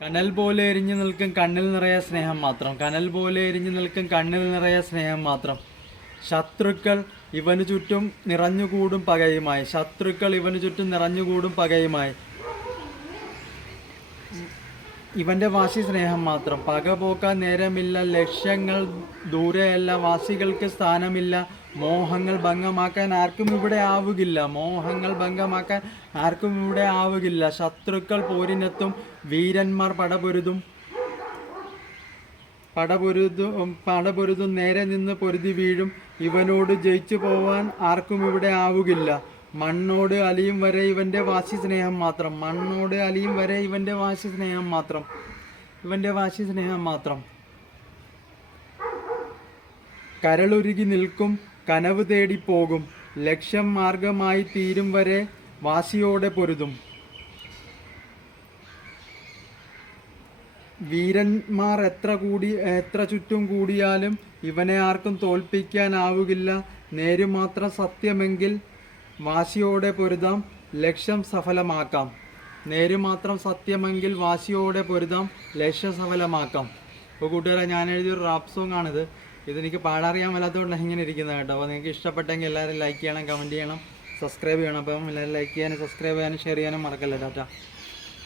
കനൽ പോലെ എരിഞ്ഞു നിൽക്കും കണ്ണിൽ നിറയെ സ്നേഹം മാത്രം. കനൽ പോലെ എരിഞ്ഞു നിൽക്കും കണ്ണിൽ നിറയെ സ്നേഹം മാത്രം. ശത്രുക്കൾ ഇവനു ചുറ്റും നിറഞ്ഞുകൂടും പകയുമായി. ശത്രുക്കൾ ഇവനു ചുറ്റും നിറഞ്ഞുകൂടും പകയുമായി. ഇവൻ്റെ വാശി സ്നേഹം മാത്രം. പക പോക്കാൻ നേരമില്ല, ലക്ഷ്യങ്ങൾ ദൂരെയല്ല, വാസികൾക്ക് സ്ഥാനമില്ല. മോഹങ്ങൾ ഭംഗമാക്കാൻ ആർക്കും ഇവിടെ ആവുകില്ല. മോഹങ്ങൾ ഭംഗമാക്കാൻ ആർക്കും ഇവിടെ ആവുകില്ല. ശത്രുക്കൾ പോരിനെത്തും, വീരന്മാർ പടപൊരുതും നേരെ നിന്ന് പൊരുതി വീഴും. ഇവനോട് ജയിച്ചു പോവാൻ ആർക്കും ഇവിടെ ആവുകില്ല. മണ്ണോട് അലിയും വരെ ഇവൻ്റെ വാശി സ്നേഹം മാത്രം. മണ്ണോട് അലിയും വരെ ഇവൻ്റെ വാശി സ്നേഹം മാത്രം. ഇവൻ്റെ വാശി സ്നേഹം മാത്രം. കരളുരുകി നിൽക്കും, കനവ് തേടി പോകും, ലക്ഷ്യം മാർഗമായി തീരും വരെ വാശിയോടെ പൊരുതും. വീരന്മാർ എത്ര ചുറ്റും കൂടിയാലും ഇവനെ ആർക്കും തോൽപ്പിക്കാനാവുകില്ല. നേരുമാത്രം സത്യമെങ്കിൽ വാശിയോടെ പൊരുതാം, ലക്ഷ്യം സഫലമാക്കാം. നേരുമാത്രം സത്യമെങ്കിൽ വാശിയോടെ പൊരുതാം, ലക്ഷ്യം സഫലമാക്കാം. അപ്പോൾ കൂട്ടുകാരെ, ഞാൻ എഴുതിയൊരു റാപ്പ് സോങ് ആണിത്. ഇതെനിക്ക് പാടാറിയാൻ മേലാത്തതുകൊണ്ടാണ് ഇങ്ങനെ ഇരിക്കുന്നത് കേട്ടോ. അപ്പോൾ നിങ്ങൾക്ക് ഇഷ്ടപ്പെട്ടെങ്കിൽ എല്ലാവരും ലൈക്ക് ചെയ്യണം, കമൻറ്റ് ചെയ്യണം, സബ്സ്ക്രൈബ് ചെയ്യണം. അപ്പം എല്ലാവരും ലൈക്ക് ചെയ്യാനും സബ്സ്ക്രൈബ് ചെയ്യാനും ഷെയർ ചെയ്യാനും മറക്കല്ല. ടാറ്റ.